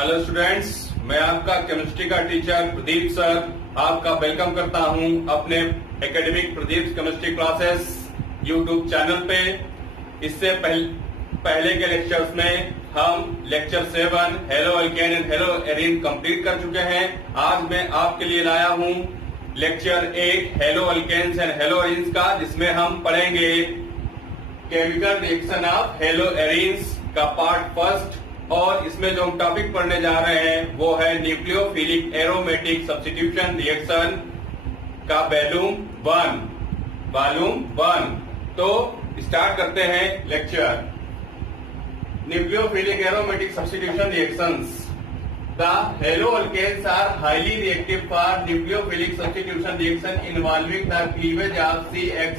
Hello students, मैं आपका chemistry का टीचर प्रदीप सर आपका वेलकम करता हूं अपने academic Pradeep chemistry classes YouTube channel पे। इससे पहले के लेक्चर्स में हम lecture 7 haloalkane and haloarene complete कर चुके हैं। आज मैं आपके लिए लाया हूं lecture 8 hello alkanes and haloarenes का, जिसमें हम पढ़ेंगे chemical reaction of haloarenes का पार्ट फर्स्ट। और इसमें जो हम टॉपिक पढ़ने जा रहे हैं वो है न्यूक्लियोफिलिक एरोमेटिक सब्स्टिट्यूशन रिएक्शन का वॉल्यूम 1। तो स्टार्ट करते हैं lecture. Nucleophilic aromatic substitution reactions. The halo alkanes are highly reactive for nucleophilic substitution reaction involving the cleavage of CX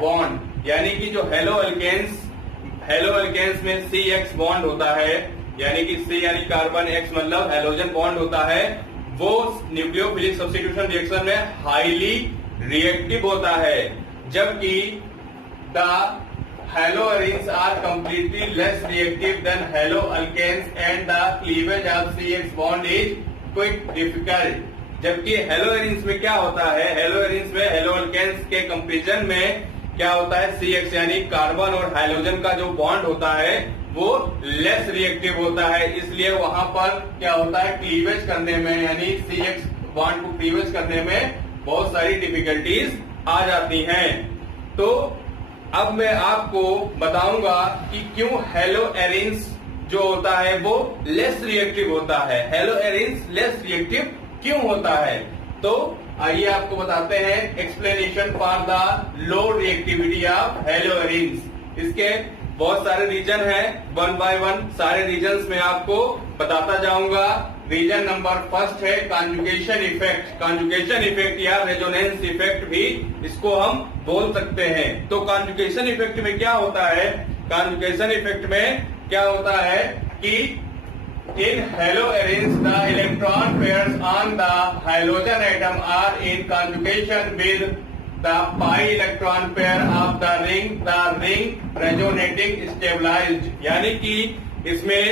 bond. यानी कि जो हेलो अल्केन्स में CX बॉन्ड होता है, यानी कि C यानी कार्बन, X मतलब हेलोजन बॉन्ड होता है, वो न्यूक्लियोफिलिक सब्स्टिट्यूशन रिएक्शन में हाईली रिएक्टिव होता है, जबकि the halo arenes are completely less reactive than halo alkanes and the cleavage of CX bond is quick difficult. जबकि हेलो एरीन्स में क्या होता है, हेलो एरीन्स में हेलो अल्केन्स के कंपेरिजन में क्या होता है, CX यानी कार्बन और हाइड्रोजन का जो बॉन्ड होता है वो लेस रिएक्टिव होता है। इसलिए वहां पर क्या होता है, क्लीवेज करने में, यानी CX बॉन्ड को क्लीवेज करने में बहुत सारी डिफिकल्टीज आ जाती हैं। तो अब मैं आपको बताऊंगा कि क्यों हेलो एरीन्स जो होता है वो लेस रिएक्टिव होता है। हेलो एरीन्स लेस रिएक्टिव क्यों होता है, तो आइए आपको बताते हैं explanation for the low reactivity of hello arenes. इसके बहुत सारे रीजन हैं, 1 बाय 1 सारे रीजन्स में आपको बताता जाऊंगा। रीजन नंबर फर्स्ट है कॉन्जुगेशन इफेक्ट। कॉन्जुगेशन इफेक्ट या रेजोनेंस इफेक्ट भी इसको हम बोल सकते हैं। तो कॉन्जुगेशन इफेक्ट में क्या होता है, कॉन्जुगेशन इफेक्ट में क्या होता है कि in halo arenes the electron pairs on the halogen atom are in conjugation with the pi electron pair of the ring resonating stabilized। यानी कि इसमें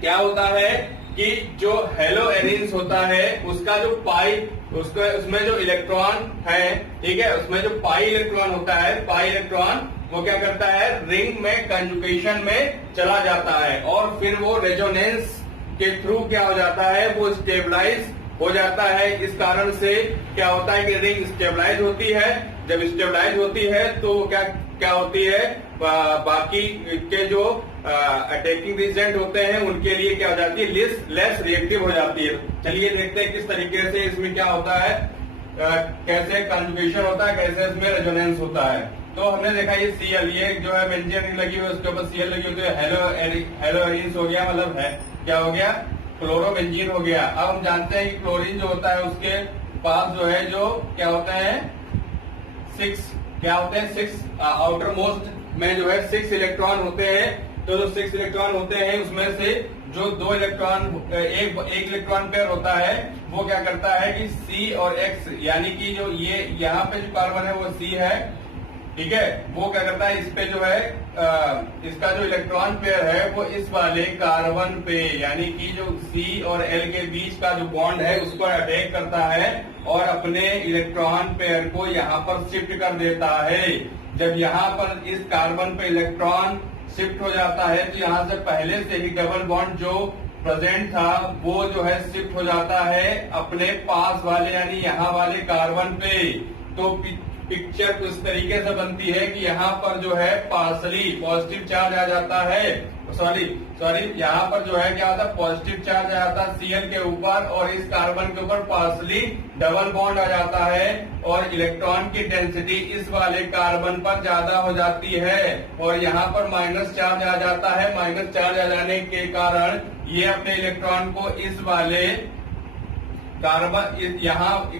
क्या होता है कि जो हेलो एरीन्स होता है उसका जो उसमें जो इलेक्ट्रॉन है, ठीक है, उसमें जो पाई इलेक्ट्रॉन होता है, पाई इलेक्ट्रॉन वो क्या करता है, रिंग में कंजुगेशन में चला जाता है और फिर वो रेजोनेंस के थ्रू क्या हो जाता है, वो स्टेबलाइज हो जाता है। इस कारण से क्या होता है कि रिंग स्टेबलाइज होती है। जब स्टेबलाइज होती है तो क्या होती है, बाकी के जो अटैकिंग रिएजेंट होते हैं उनके लिए क्या हो जाती है, लेस रिएक्टिव हो जाती है। चलिए देखते हैं किस तरीके से इसमें क्या होता है, कैसे कंजुगेशन होता है, कैसे इसमें रेजोनेंस होता है। तो हमने देखा ये Cl, ये जो है बेंजीन लगी हुई है, उसके ऊपर Cl लगी हुई है, हेलो एरीन्स हो गया, मतलब है क्या हो गया, क्लोरोबेंजीन हो गया। अब हम जानते हैं कि क्लोरीन जो होता है उसके पास जो है, जो क्या होते हैं, 6 आउटर मोस्ट में जो है 6 इलेक्ट्रॉन होते हैं। तो जो 6 इलेक्ट्रॉन होते हैं उसमें से जो 2 इलेक्ट्रॉन, एक इलेक्ट्रॉन पेयर होता है वो क्या करता है कि C और X, यानी कि जो ये यहाँ पे जो कार्बन है वो C है, ठीक है, वो क्या करता है, इस पे जो है इसका जो इलेक्ट्रॉन पेयर है वो इस वाले कार्बन पे, यानी कि जो C और L के बीच का जो बॉन्ड है उसको अटैक करता है और अपने इलेक्ट्रॉन पेयर को यहाँ पर शिफ्ट कर देता है। जब यहाँ पर इस कार्बन पे इलेक्ट्रॉन शिफ्ट हो जाता है तो यहाँ से पहले से ही डबल बॉन्ड जो प्रेजेंट था वो जो है शिफ्ट हो जाता है अपने पास वाले, यानी यहाँ वाले कार्बन पे। तो पिक्चर कुछ तरीके से बनती है कि यहाँ पर जो है पार्सली पॉजिटिव चार्ज आ जाता है, सॉरी यहाँ पर जो है क्या होता है, पॉजिटिव चार्ज आ जाता है Cl के ऊपर और इस कार्बन के ऊपर पार्सली डबल बॉन्ड आ जाता है और इलेक्ट्रॉन की डेंसिटी इस वाले कार्बन पर ज्यादा हो जाती है और यहाँ पर माइनस चार्ज आ जाता है। माइनस चार्ज आ जाने के कारण ये अपने इलेक्ट्रॉन को इस वाले कार्बन, यहाँ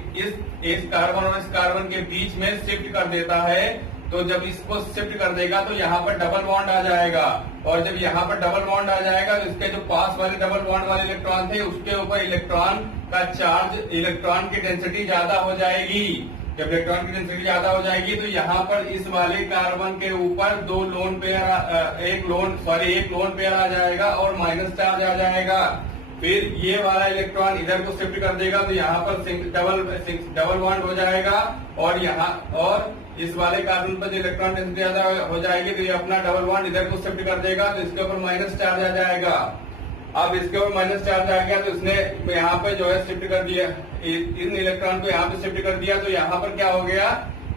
इस कार्बन और इस कार्बन के बीच में शिफ्ट कर देता है। तो जब इसको शिफ्ट कर देगा तो यहाँ पर डबल बॉन्ड आ जाएगा और जब यहाँ पर डबल बॉन्ड आ जाएगा तो इसके जो पास वाले डबल बॉन्ड वाले इलेक्ट्रॉन थे उसके ऊपर इलेक्ट्रॉन का चार्ज, इलेक्ट्रॉन की डेंसिटी ज्यादा हो जाएगी। जब इलेक्ट्रॉन की डेंसिटी ज्यादा हो जाएगी तो यहाँ पर इस वाले कार्बन के ऊपर एक लोन पेयर आ जाएगा और माइनस चार्ज आ जाएगा। फिर ये वाला इलेक्ट्रॉन इधर को शिफ्ट कर देगा तो यहाँ पर डबल बॉन्ड हो जाएगा, और यहाँ और इस वाले कार्बन पर जो इलेक्ट्रॉन डेंसिटी ज्यादा हो जाएगी तो ये अपना डबल बॉन्ड इधर को शिफ्ट कर देगा, तो इसके ऊपर माइनस चार्ज आ जाएगा। अब इसके ऊपर माइनस चार्ज आ गया तो इसने यहाँ पे जो है शिफ्ट कर दिया, इन इलेक्ट्रॉन को यहाँ पे शिफ्ट कर दिया, तो यहाँ पर क्या हो गया,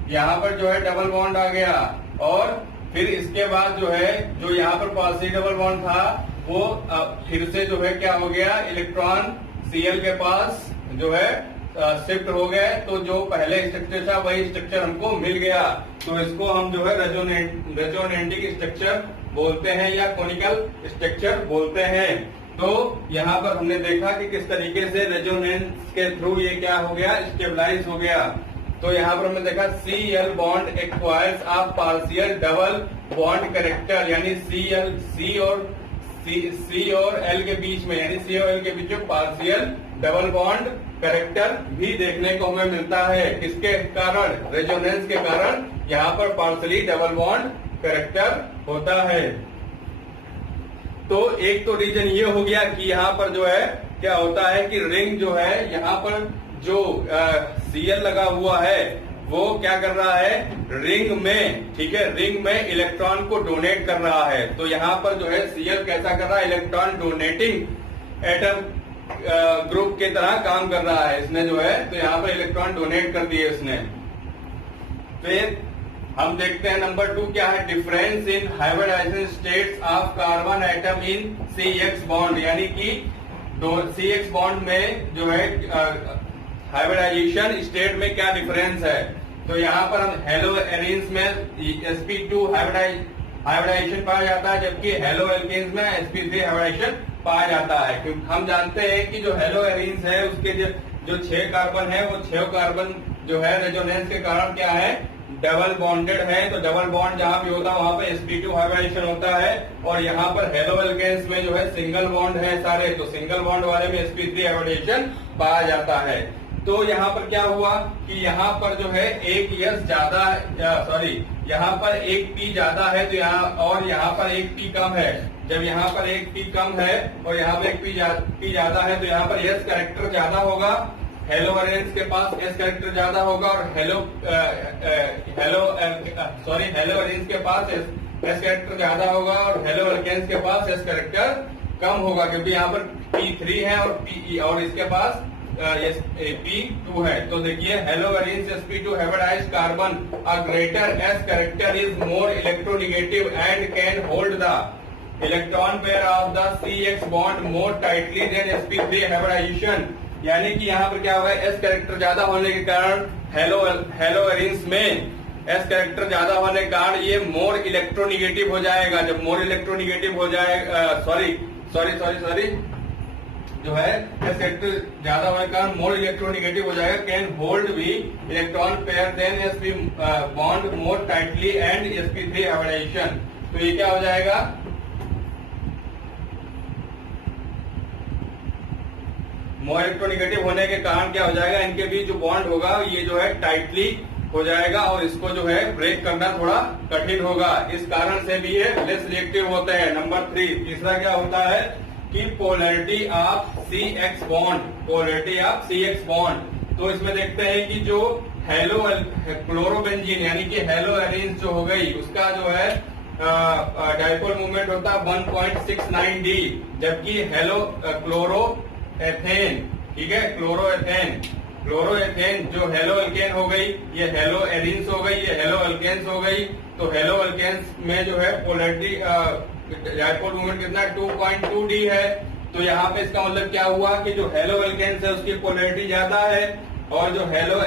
यहाँ पर जो है डबल बॉन्ड आ गया। और फिर इसके बाद जो है जो यहाँ पर पार्शियल डबल बॉन्ड था वो फिर से जो है क्या हो गया, इलेक्ट्रॉन Cl के पास जो है शिफ्ट हो गए, तो जो पहले स्ट्रक्चर था वही स्ट्रक्चर हमको मिल गया। तो इसको हम जो है रेजोनेटिक स्ट्रक्चर बोलते हैं या कोनिकल स्ट्रक्चर बोलते हैं। तो यहाँ पर हमने देखा कि किस तरीके से रेजोनेंस के थ्रू ये क्या हो गया, स्टेबलाइज हो गया। तो यहाँ पर हमने देखा Cl bond acquires a partial double bond character, यानी C और L के बीच में, यानी C और L के बीच में पार्शियल डबल बॉन्ड कैरेक्टर भी देखने को हमें मिलता है। किसके कारण, रेजोनेंस के कारण यहाँ पर पार्शियली डबल बॉन्ड कैरेक्टर होता है। तो एक तो रीजन ये हो गया कि यहाँ पर जो है क्या होता है कि रिंग जो है यहाँ पर जो Cl लगा हुआ है वो क्या कर रहा है, रिंग में, ठीक है, रिंग में इलेक्ट्रॉन को डोनेट कर रहा है। तो यहाँ पर जो है Cl कैसा कर रहा है, इलेक्ट्रॉन डोनेटिंग एटम ग्रुप की तरह काम कर रहा है इसने जो है, तो यहाँ पर इलेक्ट्रॉन डोनेट कर दिए इसने। फिर हम देखते हैं नंबर 2 क्या है, difference in hybridization states of carbon atom in CX bond, यानी कि CX बॉन्ड में जो है हाइब्रिडाइजेशन स्टेट में क्या डिफरेंस है। तो यहाँ पर हम हेलो एरीन्स में sp2 हाइब्रिडाइजेशन पाया जाता है, जबकि हेलो एल्केन्स में sp3 हाइब्रिडाइजेशन पाया जाता है। क्योंकि हम जानते हैं कि जो हेलो एरीन्स है उसके जो 6 कार्बन है वो 6 कार्बन जो है रेजोनेंस के कारण क्या है, डबल बॉन्डेड है। तो डबल बॉन्ड जहां भी होता है वहां पर sp2 हाइब्रिडाइजेशन होता है, और यहाँ पर हेलो एल्केन्स में जो है सिंगल बॉन्ड है सारे, तो सिंगल बॉन्ड वाले में sp3 हाइब्रिडाइजेशन पाया जाता है। तो यहाँ पर क्या हुआ कि यहाँ पर जो है एक S ज्यादा, सॉरी यहाँ पर एक P ज्यादा है, तो यहाँ पर एक P कम है। जब यहाँ पर एक P कम है और यहाँ पर एक P ज्यादा है, तो यहाँ पर S कैरेक्टर ज्यादा होगा, हेलो एरेंस के पास S कैरेक्टर ज्यादा होगा, और हेलो एरेंस के पास S कैरेक्टर ज्यादा होगा, और हेलो एल्केन्स के पास S कैरेक्टर कम होगा, क्योंकि यहाँ पर P3 है और इसके पास P2 है। तो देखिए halo arenes sp2 hybridized carbon a greater S character is more electronegative and can hold the electron pair of the CX bond more tightly than sp3 hybridization. यानी कि यहाँ पर क्या होगा, S कैरेक्टर ज्यादा होने के कारण हेलो एरीन्स में S कैरेक्टर ज्यादा होने के कारण ये मोर इलेक्ट्रोनेगेटिव हो जाएगा। जब मोर इलेक्ट्रोनेगेटिव हो जाएगा, सॉरी जो है S कैरेक्टर ज्यादा होने के कारण मोर इलेक्ट्रोनेगेटिव हो जाएगा, कैन होल्ड भी electron pair than sp bond more tightly and sp3 hybridization. तो ये क्या हो जाएगा, मोर इलेक्ट्रोनेगेटिव होने के कारण क्या हो जाएगा, इनके बीच जो बॉन्ड होगा ये जो है टाइटली हो जाएगा, और इसको जो है ब्रेक करना थोड़ा कठिन होगा। इस कारण से भी ये लेस रिएक्टिव होते हैं। नंबर 3 तीसरा क्या होता है कि polarity of CX bond, polarity of CX bond. तो इसमें देखते हैं कि जो हेलो क्लोरोबेंजीन यानी कि हेलो एरीन्स जो हो गई उसका जो है डाइपोल मूवमेंट होता है 1.69 D, जबकि हेलो क्लोरो एथेन, ठीक है, क्लोरोएथेन जो हेलो एल्केन हो गई, ये हेलो एरीन्स हो गई, ये हेलो एल्केन्स हो गई। तो हेलो एल्केन्स में जो है पोलैरिटी डाइपोल मूवमेंट कितना 2.2 D है। तो यहाँ पे इसका मतलब क्या हुआ कि जो हेलो एल्केन्स है उसकी पोलैरिटी ज्यादा है, और जो हेलो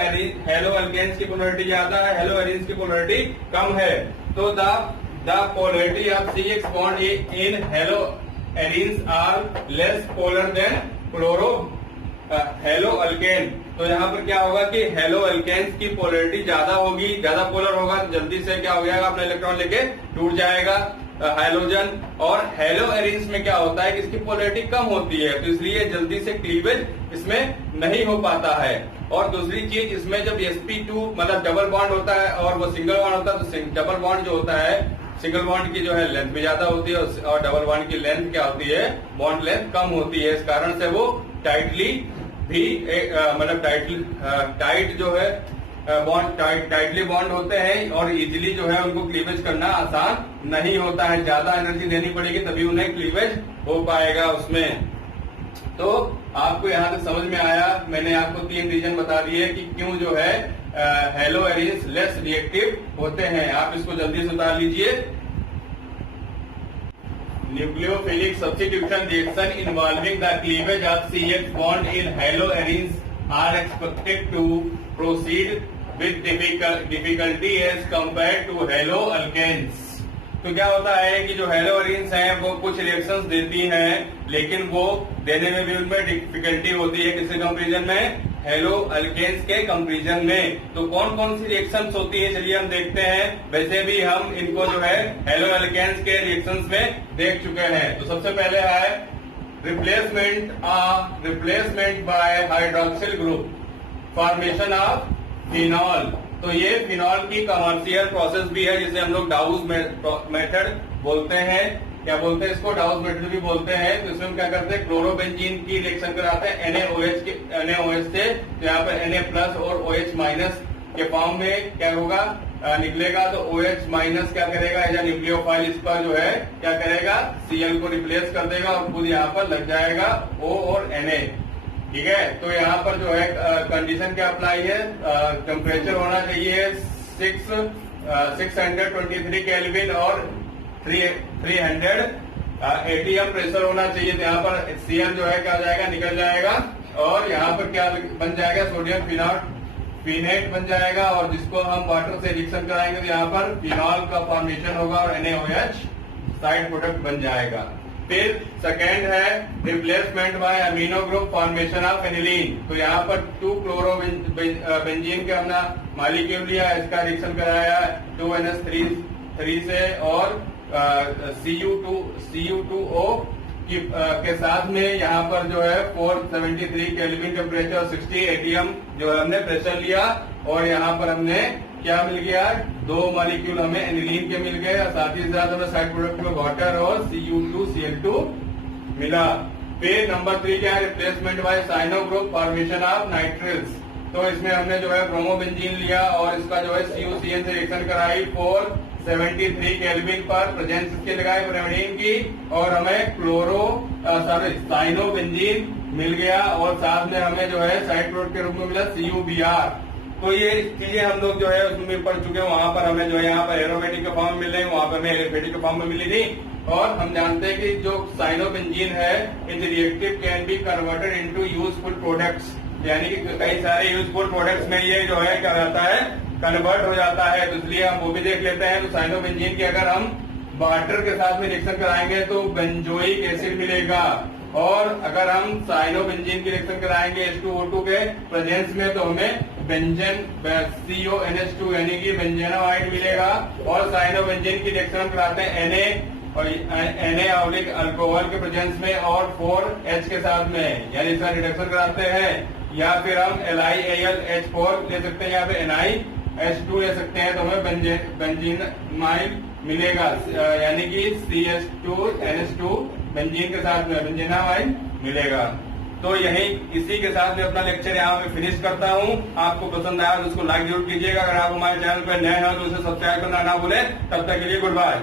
एल्केन्स की पोलैरिटी ज्यादा है, हेलो एरीन्स की पोलैरिटी कम है। तो the polarity of CX bond in halo arenes are less polar than chloro halo alkane. तो यहाँ पर क्या होगा कि हेलो एल्केन्स की पोलैरिटी ज्यादा होगी, ज्यादा पोलर होगा, तो जल्दी से क्या हो जाएगा, अपना इलेक्ट्रॉन लेके टूट जाएगा हाइड्रोजन। और हेलो एरीन्स में क्या होता है कि इसकी पोलैरिटी कम होती है, तो इसलिए जल्दी से क्लीवेज इसमें नहीं हो पाता है। और दूसरी चीज, इसमें जब sp2 मतलब डबल बॉन्ड होता है और वो सिंगल बॉन्ड होता है, तो डबल बॉन्ड जो होता है सिंगल बॉन्ड की जो है लेंथ भी ज्यादा होती है और डबल बॉन्ड की लेंथ क्या होती है, बॉन्ड लेंथ कम होती है। इस कारण से वो टाइटली भी मतलब टाइट जो है बॉन्ड टाइटली बॉन्ड होते हैं और इजीली जो है उनको क्लीवेज करना आसान नहीं होता है, ज्यादा एनर्जी देनी पड़ेगी तभी उन्हें क्लीवेज हो पाएगा उसमें। तो आपको यहाँ तक समझ में आया, मैंने आपको 3 रीजन बता दिए कि क्यों जो है हैलो एरीन्स लेस रिएक्टिव होते हैं। आप इसको जल्दी से उतार लीजिए। Nucleophilic substitution reaction involving the cleavage of CH bond in halo arenes are expected to proceed with difficulty as compare to halo alkanes. तो क्या होता है कि जो हैलो एरीन्स हैं वो कुछ रिएक्शंस देती हैं, लेकिन वो देने में भी उनमें डिफिकल्टी होती है। किसके कंपेरिजन में, हैलो अल्केन्स के कंपेरिजन में। तो कौन कौन सी रिएक्शंस होती है चलिए हम देखते हैं। वैसे भी हम इनको जो है हैलो अल्केन्स के रिएक्शंस में देख चुके हैं। तो सबसे पहले है replacement bye hydroxyl group, formation of phenol. तो ये फिनॉल की कमर्शियल प्रोसेस भी है जिसे हम लोग डाउज मेथड बोलते हैं। क्या बोलते हैं इसको, डाउज मेथड भी बोलते हैं। तो इसमें हम क्या करते हैं, क्लोरोबेंजीन की रिएक्शन कराते हैं NaOH से। तो यहाँ पर Na+ और OH- के फॉर्म में क्या होगा, निकलेगा। तो OH- क्या करेगा, या न्यूक्लियोफाइल इस पर जो है क्या करेगा, Cl को रिप्लेस कर देगा और खुद यहाँ पर लग जाएगा O और Na। ठीक है, तो यहाँ पर जो है कंडीशन क्या अप्लाई है, टेम्परेचर होना चाहिए 623 केल्विन और 300 ATM प्रेशर होना चाहिए। तो यहाँ पर Cl जो है क्या हो जाएगा, निकल जाएगा और यहाँ पर क्या बन जाएगा, सोडियम फिनेट बन जाएगा। और जिसको हम वाटर से रिएक्शन कराएंगे तो यहाँ पर फिनॉल का फॉर्मेशन होगा और NaOH साइड प्रोडक्ट बन जाएगा। फिर सेकेंड है replacement bye amino group, formation of aniline. तो यहाँ पर 2-क्लोरोबेंजीन का हमने मॉलिक्यूल लिया, इसका रिएक्शन कराया 2NH3 से और Cu2O के साथ में यहाँ पर जो है 473 केल्विन टेम्परेचर और 60 ATM जो है हमने प्रेशर लिया। और यहाँ पर हमने क्या मिल गया, 2 मॉलिक्यूल हमें एनिलीन के मिल गए और साथ ही साथ हमें साइड प्रोडक्ट में वाटर और Cu2Cl2 मिला। फिर नंबर 3 क्या है, replacement by cyano group, formation of nitriles. तो इसमें हमने जो है ब्रोमोबेंजीन लिया और इसका जो है CuCN से रिएक्शन कराई 473 केल्विन पर, प्रेजेंस इसके लगाए ब्रोमीन की और हमें साइनोबेंजीन मिल गया और साथ में हमें जो है साइड प्रोडक्ट के रूप में मिला CuBr। तो ये चीजें हम लोग जो है उसमें पढ़ चुके हैं। वहां पर हमें जो है यहाँ पर एरोमेटिक के फॉर्म में मिल रहे हैं, वहां पर हमें एलिफेटिक के फॉर्म में मिली थी। और हम जानते हैं कि जो साइनोबेंजीन है it reactive can be converted into useful products, यानी कि कई सारे यूजफुल प्रोडक्ट्स में ये जो है क्या रहता है, कन्वर्ट हो जाता है। तो इसलिए हम वो भी देख लेते हैं। तो साइनोबेंजीन की अगर हम वाटर के साथ में रिएक्शन कराएंगे तो बेंजोइक एसिड मिलेगा और अगर हम साइनोबेंजीन की रिएक्शन कराएंगे H2O2 के प्रेजेंस में तो हमें बेंजन CONH2 यानी कि बेंजेनोआइड मिलेगा। और साइनोबेंजीन की रिएक्शन हम कराते हैं Na और Na अल्कोहल के प्रेजेंस में और 4H के साथ में, यानी इसका रिडक्शन कराते हैं। या फिर हम LiAlH4 ले सकते हैं, यहाँ पे NiH2 ले सकते हैं तो हमें बेंजीनामाइड मिलेगा, यानी कि CH2NH2 बेंजीन के साथ में बेंजीनामाइड मिलेगा। तो यही इसी के साथ मैं अपना लेक्चर यहाँ पे फिनिश करता हूँ। आपको पसंद आया तो उसको लाइक जरूर कीजिएगा। अगर आप हमारे चैनल पर नए हैं तो उसे सब्सक्राइब करना ना भूलें। तब तक के लिए गुड बाय।